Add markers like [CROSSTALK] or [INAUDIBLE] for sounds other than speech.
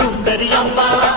சுந்தரி அம்மா [COUGHS]